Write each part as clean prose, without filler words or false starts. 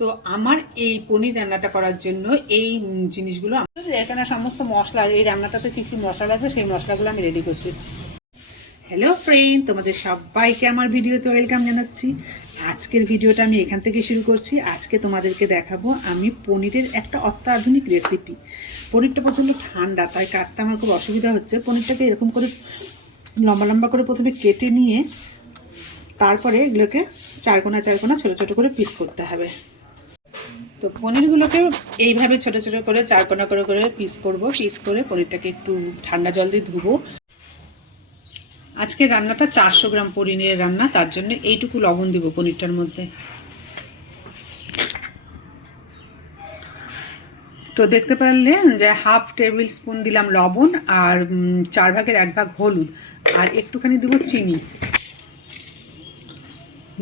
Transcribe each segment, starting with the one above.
তো আমার এই পনির রান্নাটা করার জন্য এই জিনিসগুলো এখানে সমস্ত মশলা, এই রান্নাটাতে কী কী মশলা লাগবে সেই মশলাগুলো আমি রেডি করছি। হ্যালো ফ্রেন্ড, তোমাদের সবাইকে আমার ভিডিওতে ওয়েলকাম জানাচ্ছি। আজকের ভিডিওটা আমি এখান থেকে শুরু করছি। আজকে তোমাদেরকে দেখাবো আমি পনিরের একটা অত্যাধুনিক রেসিপি। পনিরটা প্রচণ্ড ঠান্ডা, তাই কাটতে আমার খুব অসুবিধা হচ্ছে। পনিরটাকে এরকম করে লম্বা লম্বা করে প্রথমে কেটে নিয়ে তারপরে এগুলোকে চারকোনা ছোটো ছোটো করে পিস করতে হবে। তো পনিরগুলোকে এইভাবে ছোটো ছোটো করে চারকোনা করে করে পিস করব। পিস করে পনিরটাকে একটু ঠান্ডা জল দিয়ে ধুবো। আজকে রান্নাটা 400 গ্রাম পনিরের রান্না, তার জন্য এইটুকু লবণ দেব পনিরটার মধ্যে। তো দেখতে পারলে যে হাফ টেবিল স্পুন দিলাম লবণ, আর 4 ভাগের 1 ভাগ হলুদ, আর একটুখানি দিব চিনি।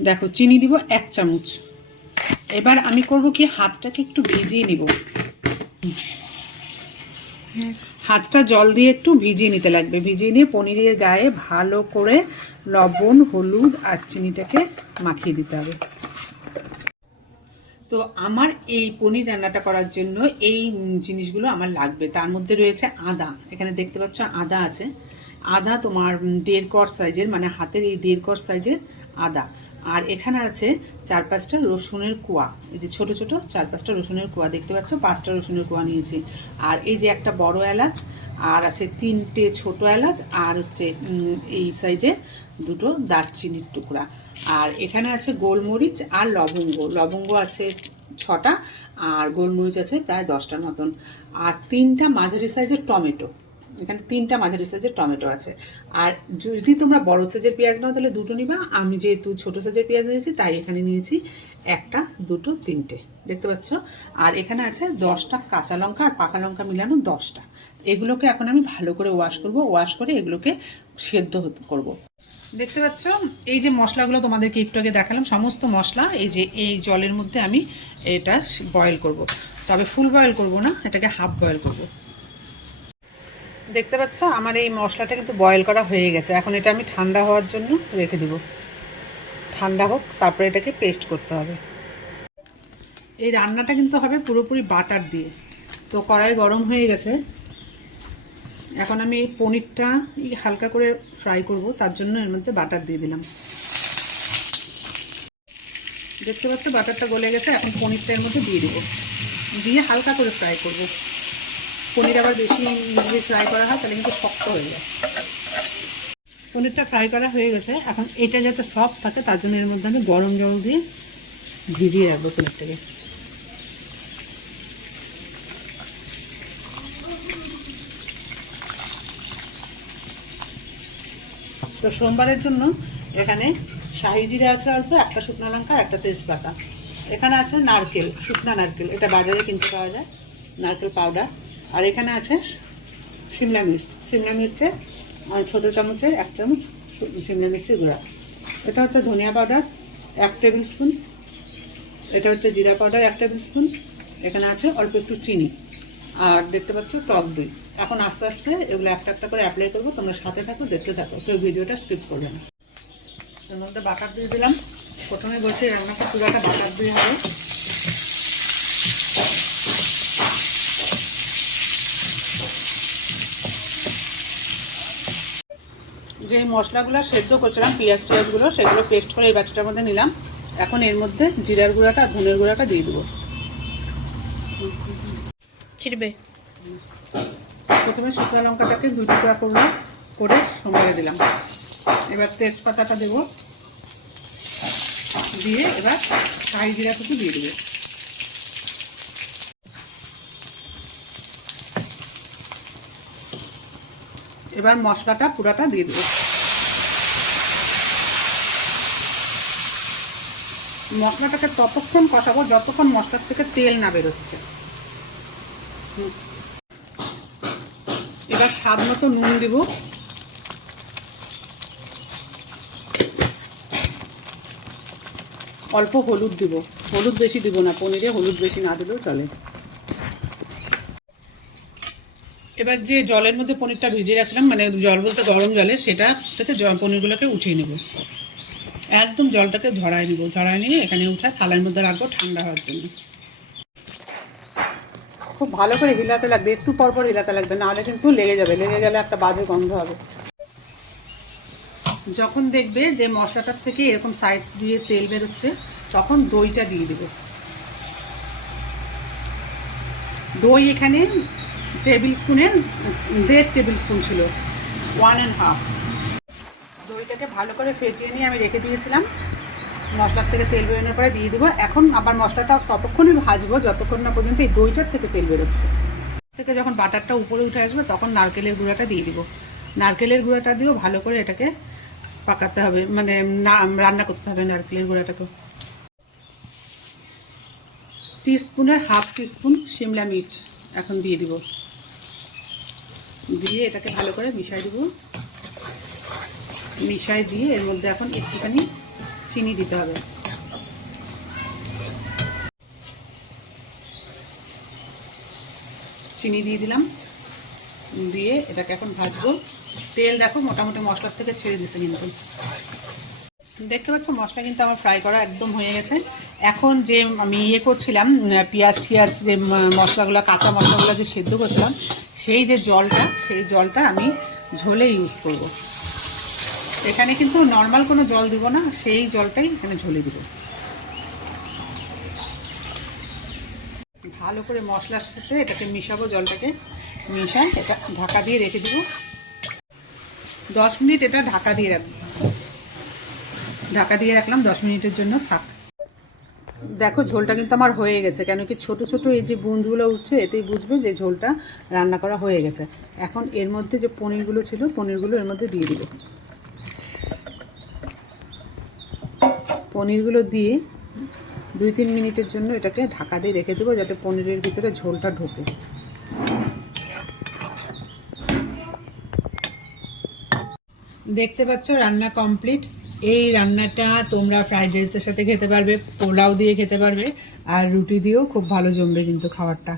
দেখো চিনি দিব 1 চামচ। এবার আমি করব কি, হাতটাকে একটু ভিজিয়ে নিব। হাতটা জল দিয়ে একটু ভিজিয়ে নিতে লাগবে। ভিজিয়ে নিয়ে পনিরের গায়ে ভালো করে লবণ, হলুদ আর চিনিটাকে মাখিয়ে দিতে হবে। তো আমার এই পনির রান্নাটা করার জন্য এই জিনিসগুলো আমার লাগবে। তার মধ্যে রয়েছে আদা, এখানে দেখতে পাচ্ছ আদা আছে। আদা তোমার 1.5 কর সাইজের, মানে হাতের এই 1.5 কর সাইজের আদা। আর এখানে আছে 4-5টা রসুনের কোয়া, এই যে ছোটো ছোটো 4-5টা রসুনের কোয়া দেখতে পাচ্ছ, 5টা রসুনের কোয়া নিয়েছি। আর এই যে একটা বড় এলাচ, আর আছে 3টে ছোটো এলাচ, আর হচ্ছে এই সাইজে 2টো দারচিনির টুকরা। আর এখানে আছে গোলমরিচ আর লবঙ্গ আছে 6টা, আর গোলমরিচ আছে প্রায় 10টার মতন। আর 3টা মাঝারি সাইজের টমেটো, এখানে 3টা মাঝারি সাইজের টমেটো আছে। আর যদি তোমরা বড় সাইজের পেঁয়াজ নাও তাহলে 2টো নিবা। আমি যেহেতু ছোটো সাইজের পেঁয়াজ নিয়েছি তাই এখানে নিয়েছি 1টা, 2টো, 3টে, দেখতে পাচ্ছ। আর এখানে আছে 10টা কাঁচা লঙ্কা আর পাকা লঙ্কা মিলানো 10টা। এগুলোকে এখন আমি ভালো করে ওয়াশ করব। ওয়াশ করে এগুলোকে সেদ্ধ করব। দেখতে পাচ্ছ এই যে মশলাগুলো তোমাদেরকে একটু আগে দেখালাম, সমস্ত মশলা এই যে এই জলের মধ্যে আমি এটা বয়েল করব। তবে ফুল বয়েল করব না, এটাকে হাফ বয়েল করব। দেখতে পাচ্ছ আমার এই মশলাটা কিন্তু বয়েল করা হয়ে গেছে। এখন এটা আমি ঠান্ডা হওয়ার জন্য রেখে দিব। ঠান্ডা হোক, তারপরে এটাকে পেস্ট করতে হবে। এই রান্নাটা কিন্তু হবে পুরোপুরি বাটার দিয়ে। তো কড়াই গরম হয়ে গেছে। এখন আমি এই পনিরটা হালকা করে ফ্রাই করব, তার জন্য এর মধ্যে বাটার দিয়ে দিলাম। দেখতে পাচ্ছ বাটারটা গলে গেছে। এখন পনিরটা এর মধ্যে দিয়ে দেবো, দিয়ে হালকা করে ফ্রাই করব। পনির আবার বেশি যদি ফ্রাই করা হয় তাহলে কিন্তু শক্ত হয়ে যায়। পনিরটা ফ্রাই করা হয়ে গেছে। এখন এটা যাতে সফট থাকে তার জন্য এর মধ্যে আমি গরম জল দিয়ে ভিজিয়ে রাখবো পনিরটাকে। তো সোমবারের জন্য এখানে শাহি জিরা আছে অল্প, 1টা শুকনো লঙ্কা, 1টা তেজপাতা। এখানে আছে নারকেল, শুকনো নারকেল, এটা বাজারে কিনতে পাওয়া যায়, নারকেল পাউডার। আর এখানে আছে সিমলা মির্চের ছোটো চামচের 1 চামচ সিমলা মির্চের গুঁড়া। এটা হচ্ছে ধনিয়া পাউডার 1 টেবিল স্পুন। এটা হচ্ছে জিরা পাউডার 1 টেবিল স্পুন। এখানে আছে অল্প একটু চিনি, আর দেখতে পাচ্ছ টক দই। এখন আস্তে আস্তে এগুলো একটা একটা করে অ্যাপ্লাই করবো। তোমরা সাথে থাকো, দেখতে থাকো, কেউ ভিডিওটা স্কিপ করবে না। এর মধ্যে বাটার দিয়ে দিলাম। প্রথমে বলছি রান্নাটা পুরোটা বাটার দিয়ে হবে। যে মশলাগুলো সেদ্ধ করেছিলাম পেঁয়াজগুলো, সেগুলো পেস্ট করে এই বাটিটার মধ্যে নিলাম। এখন এর মধ্যে জিরার গুঁড়াটা আর ধনের গুঁড়াটা দিয়ে দেবো। ছিড়বে। প্রথমে শুকনো লঙ্কাটাকে 2 টুকরা করে সমেলে দিলাম। এবার তেজপাতাটা দেব, দিয়ে এবার শাহি জিরাটুকু দিয়ে দেবো। এবার মশলাটা পুরাটা দিয়ে দেবো। মশলাটাকে ততক্ষণ কষাবো যতক্ষণ মশলার থেকে তেল না বেরোচ্ছে। এবার স্বাদ মতো নুন দিব। অল্প হলুদ দিব, হলুদ বেশি দিব না, পনিরে হলুদ বেশি না দিলেও চলে। এবার যে জলের মধ্যে পনিরটা ভিজিয়ে রাখছিলাম, মানে জল বলতে গরম জলে, সেটা থেকে পনিরগুলোকে উঠিয়ে নেব। একদম জলটাকে ঝরায় নিব, ঝরায় নিয়ে এখানে উঠে থালার মধ্যে রাখবো ঠান্ডা হওয়ার জন্য। খুব ভালো করে হিলাতে লাগবে, একটু পর পর হিলাতে লাগবে, নাহলে কিন্তু লেগে যাবে, লেগে গেলে একটা বাজে গন্ধ হবে। যখন দেখবে যে মশলাটার থেকে এরকম সাইড দিয়ে তেল বেরোচ্ছে, তখন দইটা দিয়ে দেবে। দই এখানে টেবিল স্পুনের 1.5 টেবিল স্পুন ছিল, 1.5। দইটাকে ভালো করে ফেটিয়ে নিয়ে আমি রেখে দিয়েছিলাম, মশলার থেকে তেল বেরোনোর পরে দিয়ে দেবো। এখন আবার মশলাটা ততক্ষণই ভাজবো যতক্ষণ না পর্যন্ত এই দইটার থেকে তেল বেরোচ্ছে। থেকে যখন বাটারটা উপরে উঠে আসবে তখন নারকেলের গুঁড়াটা দিয়ে দিব। নারকেলের গুঁড়াটা দিয়েও ভালো করে এটাকে পাকাতে হবে, মানে রান্না করতে হবে নারকেলের গুঁড়াটাকে। টিস্পুনের 1/2 টিস্পুন শিমলা মির্চ এখন দিয়ে দিব, দিয়ে এটাকে ভালো করে মিশাই দিব। মিশাই দিয়ে এর মধ্যে এখন একটুখানি চিনি দিতে হবে। চিনি দিয়ে দিলাম, দিয়ে এটাকে এখন ভাজবো। তেল দেখো মোটামুটি মশলার থেকে ছেড়ে দিছে, কিন্তু দেখতে পাচ্ছ মশলা কিন্তু আমার ফ্রাই করা একদম হয়ে গেছে। এখন যে আমি করছিলাম পেঁয়াজ টিয়াজ, যে মশলাগুলো কাঁচা মশলাগুলো যে সেদ্ধ করছিলাম, সেই যে জলটা, সেই জলটা আমি ঝোলে ইউজ করব। এখানে কিন্তু নর্মাল কোনো জল দিব না, সেই জলটাই এখানে ঝোলে দিব। ভালো করে মশলার সাথে এটাকে মিশাবো, জলটাকে মিশাই এটা ঢাকা দিয়ে রেখে দিব 10 মিনিট। এটা ঢাকা দিয়ে রাখবো, ঢাকা দিয়ে রাখলাম 10 মিনিটের জন্য থাক। দেখো ঝোলটা কিন্তু আমার হয়ে গেছে, কেন কি ছোট ছোট এই যে বুঁদগুলো উঠছে, এতেই বুঝবে যে ঝোলটা রান্না করা হয়ে গেছে। এখন এর মধ্যে যে পনিরগুলো ছিল, পনিরগুলো এর মধ্যে দিয়ে দিব। পনিরগুলো দিয়ে 2-3 মিনিটের জন্য এটাকে ঢাকা দিয়ে রেখে দেবো, যাতে পনিরের ভিতরে ঝোলটা ঢোকে। দেখতে পাচ্ছ রান্না কমপ্লিট। এই রান্নাটা তোমরা ফ্রাইড রাইসের সাথে খেতে পারবে, পোলাও দিয়ে খেতে পারবে, আর রুটি দিয়েও খুব ভালো জমবে কিন্তু খাবারটা।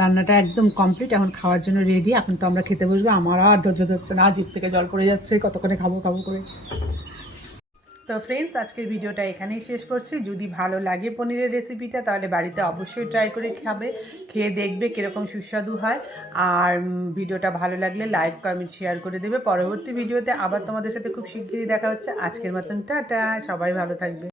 রান্নাটা একদম কমপ্লিট, এখন খাওয়ার জন্য রেডি। এখন তো আমরা খেতে বসবো, আমার আর ধৈর্য ধরছে না, জিভ থেকে জল পড়ে যাচ্ছে, কতক্ষণে খাবো খাবো করে। তো ফ্রেন্ডস, আজকের ভিডিওটা এখানেই শেষ করছি। যদি ভালো লাগে পনিরের রেসিপিটা, তাহলে বাড়িতে অবশ্যই ট্রাই করে খাবে, খেয়ে দেখবে কীরকম সুস্বাদু হয়। আর ভিডিওটা ভালো লাগলে লাইক কমেন্ট শেয়ার করে দেবে। পরবর্তী ভিডিওতে আবার তোমাদের সাথে খুব শিগগিরই দেখা হচ্ছে। আজকের মতন টাটা, সবাই ভালো থাকবে।